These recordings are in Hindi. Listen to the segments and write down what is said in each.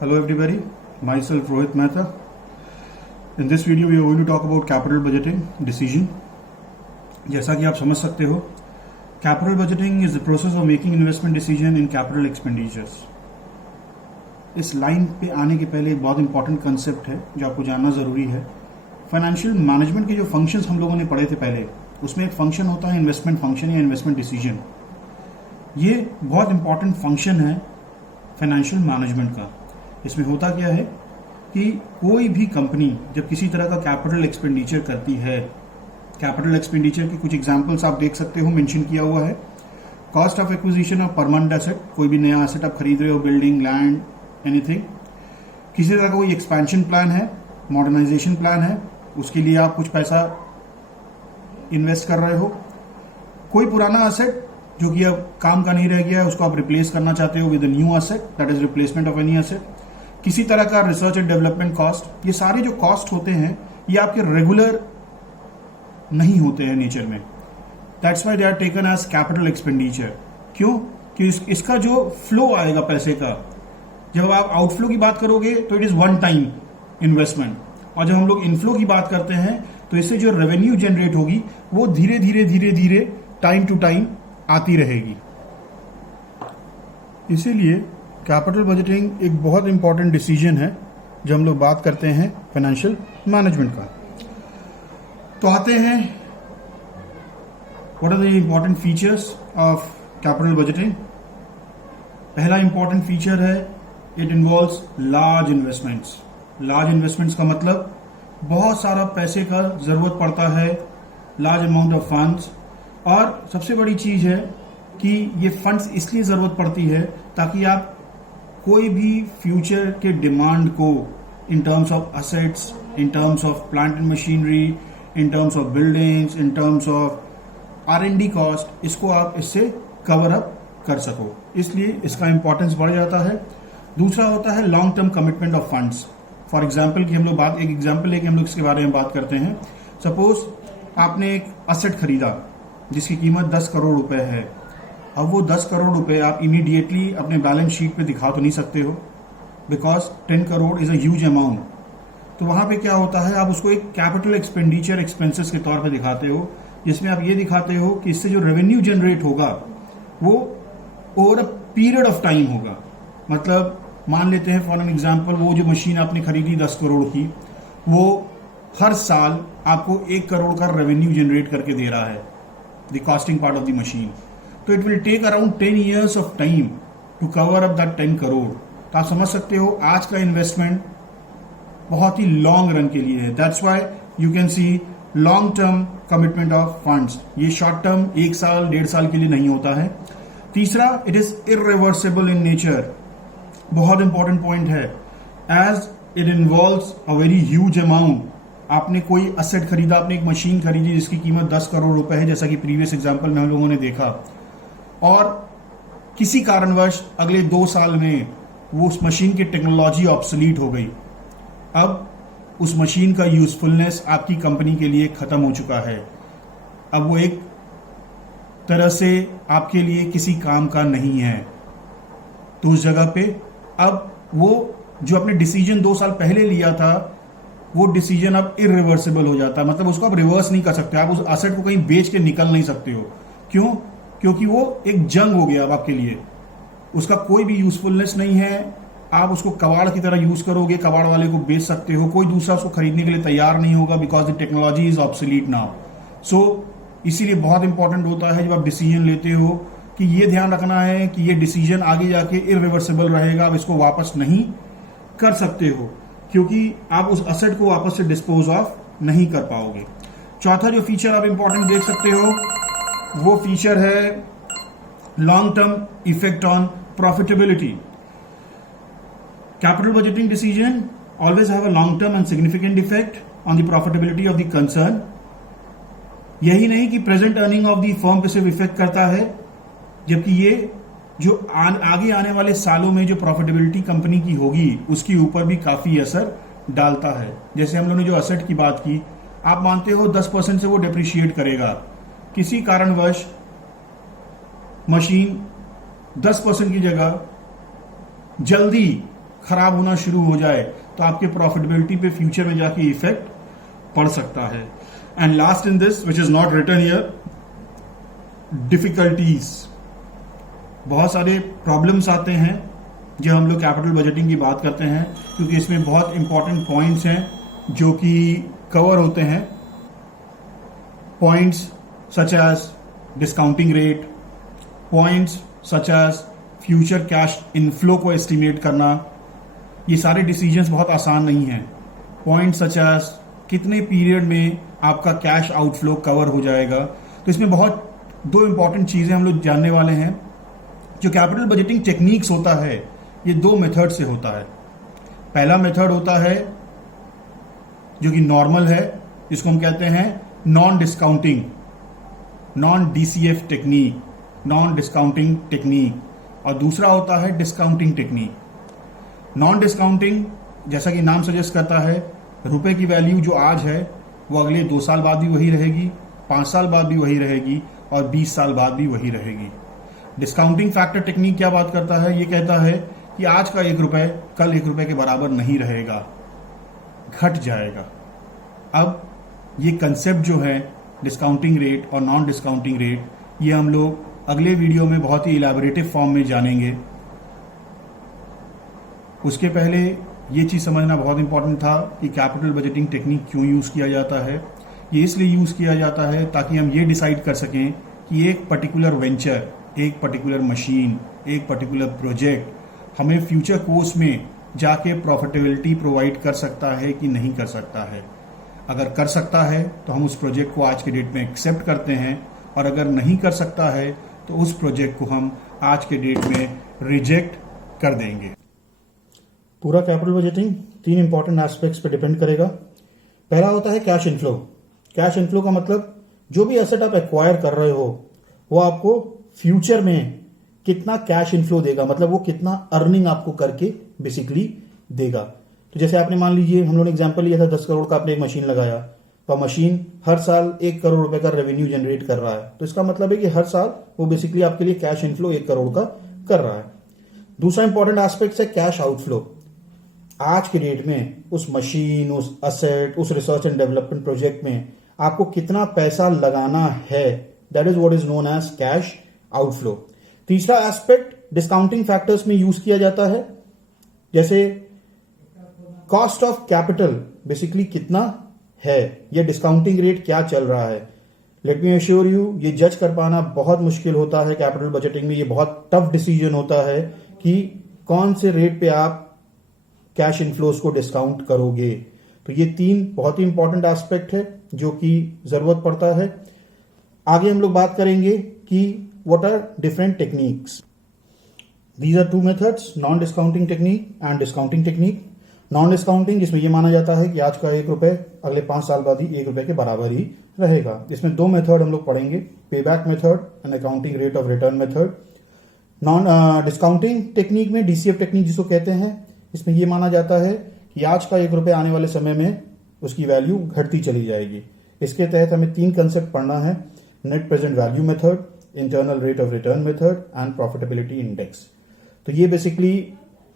Hello everybody, myself Rohit Mehta. In this video we are going to talk about capital budgeting decision. जैसा कि आप समझ सकते हो, capital budgeting is the process of making investment decision in capital expenditures. इस लाइन पे आने के पहले एक बहुत इंपॉर्टेंट कंसेप्ट है जो आपको जानना जरूरी है. फाइनेंशियल मैनेजमेंट के जो फंक्शंस हम लोगों ने पढ़े थे पहले, उसमें एक फंक्शन होता है इन्वेस्टमेंट फंक्शन या इन्वेस्टमेंट डिसीजन. ये बहुत इंपॉर्टेंट फंक्शन है फाइनेंशियल मैनेजमेंट का. इसमें होता क्या है कि कोई भी कंपनी जब किसी तरह का कैपिटल एक्सपेंडिचर करती है, कैपिटल एक्सपेंडिचर की कुछ एग्जांपल्स आप देख सकते हो, मेंशन किया हुआ है. Cost of acquisition of permanent asset, कोई भी नया एसेट आप खरीद रहे हो, बिल्डिंग, लैंड, एनीथिंग. किसी तरह का कोई एक्सपेंशन प्लान है, मॉडर्नाइजेशन प्लान है, उसके लिए आप कुछ पैसा इन्वेस्ट कर रहे हो. कोई पुराना एसेट जो कि अब काम का नहीं रह गया है, उसको आप रिप्लेस करना चाहते हो with new asset, that is replacement of any asset. किसी तरह का रिसर्च एंड डेवलपमेंट कॉस्ट, ये सारे जो कॉस्ट होते हैं ये आपके रेगुलर नहीं होते हैं नेचर में. That's why they are taken as capital expenditure. क्यों? कि इसका जो फ्लो आएगा पैसे का, जब आप आउटफ्लो की बात करोगे तो it is one time investment, और जब हम लोग इनफ्लो की बात करते हैं तो इससे जो रेवेन्यू जनरेट होगी वो धीरे धीरे टाइम टू टाइम आती रहेगी. इसीलिए कैपिटल बजटिंग एक बहुत इंपॉर्टेंट डिसीजन है जब हम लोग बात करते हैं फाइनेंशियल मैनेजमेंट का. तो आते हैं, what are the important features of capital budgeting. पहला इंपॉर्टेंट फीचर है, it involves large investments. Large investments का मतलब बहुत सारा पैसे का जरूरत पड़ता है, लार्ज अमाउंट ऑफ फंड्स. और सबसे बड़ी चीज है कि ये फंड्स इसलिए जरूरत पड़ती है ताकि आप कोई भी फ्यूचर के डिमांड को in terms of assets, in terms of plant and machinery, in terms of buildings, in terms of R&D cost, इसको आप इससे कवर अप कर सको. इसलिए इसका इंपॉर्टेंस बढ़ जाता है. दूसरा होता है long term commitment of funds. For example की हम लोग एक एग्जाम्पल लेके हम लोग इसके बारे में बात करते हैं. सपोज आपने एक असेट खरीदा जिसकी कीमत 10 करोड़ रुपए है. अब वो 10 करोड़ रुपए आप इमीडिएटली अपने बैलेंस शीट पे दिखा तो नहीं सकते हो, because 10 crore is a huge amount. तो वहां पे क्या होता है, आप उसको एक कैपिटल एक्सपेंडिचर एक्सपेंसेस के तौर पे दिखाते हो, जिसमें आप ये दिखाते हो कि इससे जो रेवेन्यू जनरेट होगा वो over a period of time होगा. मतलब मान लेते हैं फॉर एन एग्जाम्पल, वो जो मशीन आपने खरीदी 10 करोड़ की, वो हर साल आपको 1 करोड़ का रेवेन्यू जनरेट करके दे रहा है, the costing part of the machine. तो it will take around 10 years of time to cover up that 10 crore. तो आप समझ सकते हो आज का इन्वेस्टमेंट बहुत ही लॉन्ग रन के लिए है. That's why you can see long term commitment of funds. ये शॉर्ट टर्म 1 साल 1.5 साल के लिए नहीं होता है. तीसरा, it is irreversible in nature. बहुत इंपॉर्टेंट पॉइंट है, as it involves a very huge amount. आपने कोई असेट खरीदा, आपने एक मशीन खरीदी जिसकी कीमत 10 करोड़ रुपए है, जैसा कि प्रीवियस एग्जांपल में हम लोगों ने देखा, और किसी कारणवश अगले 2 साल में वो उस मशीन की टेक्नोलॉजी ऑब्सोलीट हो गई. अब उस मशीन का यूजफुलनेस आपकी कंपनी के लिए खत्म हो चुका है. अब वो एक तरह से आपके लिए किसी काम का नहीं है. तो उस जगह पे अब वो जो आपने डिसीजन 2 साल पहले लिया था, वो डिसीजन अब इररिवर्सिबल हो जाता है. मतलब उसको आप रिवर्स नहीं कर सकते. आप उस एसेट को कहीं बेच के निकल नहीं सकते हो. क्यों? क्योंकि वो एक जंग हो गया अब आपके लिए. उसका कोई भी यूजफुलनेस नहीं है. आप उसको कबाड़ की तरह यूज करोगे, कबाड़ वाले को बेच सकते हो, कोई दूसरा उसको खरीदने के लिए तैयार नहीं होगा, because the technology is obsolete now. So इसीलिए बहुत इंपॉर्टेंट होता है जब आप डिसीजन लेते हो कि ये ध्यान रखना है कि ये डिसीजन आगे जाके इररिवर्सिबल रहेगा. आप इसको वापस नहीं कर सकते हो, क्योंकि आप उस एसेट को वापस से डिस्पोज ऑफ नहीं कर पाओगे. चौथा जो फीचर आप इंपॉर्टेंट देख सकते हो, वो फीचर है long term effect on profitability. Capital budgeting decision always have a long term and significant effect on the profitability of the concern. यही नहीं कि present earning of the firm पे सिर्फ इफेक्ट करता है, जबकि ये जो आगे आने वाले सालों में जो प्रॉफिटेबिलिटी कंपनी की होगी उसके ऊपर भी काफी असर डालता है. जैसे हम लोगों ने जो असेट की बात की, आप मानते हो 10% से वो डेप्रिशिएट करेगा. किसी कारणवश मशीन 10% की जगह जल्दी खराब होना शुरू हो जाए तो आपके प्रॉफिटेबिलिटी पे फ्यूचर में जाके इफेक्ट पड़ सकता है। And last in this which is not written here, difficulties. बहुत सारे प्रॉब्लम्स आते हैं जब हम लोग कैपिटल बजटिंग की बात करते हैं, क्योंकि इसमें बहुत इंपॉर्टेंट पॉइंट्स हैं जो कि कवर होते हैं। Points such as discounting rate, points such as future cash inflow को एस्टिमेट करना, ये सारे डिसीजंस बहुत आसान नहीं हैं। पॉइंट सच एज कितने पीरियड में आपका कैश आउटफ्लो कवर हो जाएगा। तो इसमें बहुत दो इंपॉर्टेंट चीजें हम लोग जानने वाले हैं। जो कैपिटल बजटिंग टेक्निक्स होता है ये दो मेथड से होता है। पहला मेथड होता है जो कि नॉर्मल है, जिसको हम कहते हैं non discounting, non DCF technique, non discounting technique, और दूसरा होता है डिस्काउंटिंग टेक्निक। नॉन डिस्काउंटिंग जैसा कि नाम सजेस्ट करता है, रुपए की वैल्यू जो आज है वो अगले 2 साल बाद भी वही रहेगी, 5 साल बाद भी वही रहेगी और 20 साल बाद भी वही रहेगी। डिस्काउंटिंग फैक्टर टेक्निक क्या बात करता है, ये कहता है कि आज का 1 रुपए कल 1 रुपए के बराबर नहीं रहेगा, घट जाएगा। अब ये कंसेप्ट जो है डिस्काउंटिंग रेट और नॉन डिस्काउंटिंग रेट, ये हम लोग अगले वीडियो में बहुत ही इलैबोरेटिव फॉर्म में जानेंगे। उसके पहले ये चीज समझना बहुत इंपॉर्टेंट था कि कैपिटल बजटिंग टेक्निक क्यों यूज किया जाता है। ये इसलिए यूज किया जाता है ताकि हम ये डिसाइड कर सकें कि एक पर्टिकुलर वेंचर, एक पर्टिकुलर मशीन, एक पर्टिकुलर प्रोजेक्ट हमें फ्यूचर कोर्स में जाके प्रॉफिटेबिलिटी प्रोवाइड कर सकता है कि नहीं कर सकता है। अगर कर सकता है तो हम उस प्रोजेक्ट को आज के डेट में एक्सेप्ट करते हैं, और अगर नहीं कर सकता है तो उस प्रोजेक्ट को हम आज के डेट में रिजेक्ट कर देंगे। पूरा कैपिटल बजटिंग 3 इंपॉर्टेंट एस्पेक्ट्स पे डिपेंड करेगा। पहला होता है कैश इनफ्लो। कैश इनफ्लो का मतलब जो भी एसेट आप एक्वायर कर रहे हो वो आपको फ्यूचर में कितना कैश इनफ्लो देगा, मतलब वो कितना अर्निंग आपको करके बेसिकली देगा। तो जैसे आपने मान लीजिए, हम लोगों ने एग्जांपल लिया था 10 करोड़ का आपने एक मशीन लगाया, तो मशीन हर साल 1 करोड़ रुपए का रेवेन्यू जनरेट कर रहा है, तो इसका मतलब है कि हर साल वो बेसिकली आपके लिए कैश इनफ्लो 1 करोड़ का कर रहा है। दूसरा इंपॉर्टेंट एस्पेक्ट है कैश आउटफ्लो। आज के डेट में उस मशीन, उस असेट, उस रिसर्च एंड डेवलपमेंट प्रोजेक्ट में आपको कितना पैसा लगाना है, that is what is known as cash outflow. तीसरा एस्पेक्ट डिस्काउंटिंग फैक्टर्स में यूज किया जाता है, जैसे कॉस्ट ऑफ कैपिटल बेसिकली कितना है, या डिस्काउंटिंग रेट क्या चल रहा है। लेट मी एश्योर यू, ये जज कर पाना बहुत मुश्किल होता है कैपिटल बजटिंग में। ये बहुत टफ डिसीजन होता है कि कौन से रेट पे आप कैश इनफ्लोस को डिस्काउंट करोगे। तो ये 3 बहुत ही इंपॉर्टेंट एस्पेक्ट है जो कि जरूरत पड़ता है। आगे हम लोग बात करेंगे कि what are different techniques. These are 2 methods, non discounting technique and discounting technique. Non discounting, जिसमें यह माना जाता है कि आज का 1 रुपए अगले 5 साल बाद ही 1 रुपए के बराबर ही रहेगा। इसमें 2 मेथड हम लोग पढ़ेंगे, payback method and accounting rate of return method. Non discounting technique में डीसीएफ टेक्निक जिसको कहते हैं, इसमें यह माना जाता है कि आज का 1 रुपए आने वाले समय में उसकी वैल्यू घटती चली जाएगी। इसके तहत हमें 3 कंसेप्ट पढ़ना है, net present value method, internal rate of return method and profitability index. तो ये बेसिकली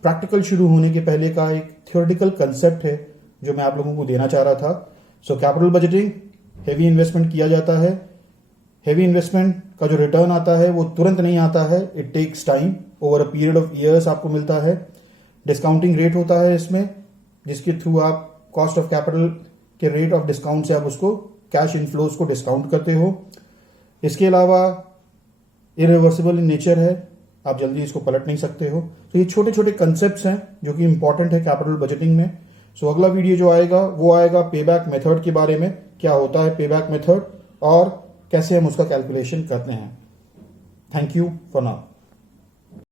प्रैक्टिकल शुरू होने के पहले का एक थियोरेटिकल कंसेप्ट है जो मैं आप लोगों को देना चाह रहा था। So capital budgeting, heavy investment किया जाता है। हेवी इन्वेस्टमेंट का जो रिटर्न आता है वो तुरंत नहीं आता है, it takes time, over a period of years आपको मिलता है। डिस्काउंटिंग रेट होता है इसमें, जिसके थ्रू आप कॉस्ट ऑफ कैपिटल के रेट ऑफ डिस्काउंट से आप उसको कैश इनफ्लोज को डिस्काउंट करते हो। इसके अलावा इरिवर्सिबल इन नेचर है, आप जल्दी इसको पलट नहीं सकते हो। तो ये छोटे छोटे कंसेप्ट्स हैं जो कि इंपॉर्टेंट है कैपिटल बजटिंग में। सो अगला वीडियो जो आएगा वो आएगा पेबैक मेथड के बारे में, क्या होता है पेबैक मेथड और कैसे हम उसका कैलकुलेशन करते हैं। Thank you for now.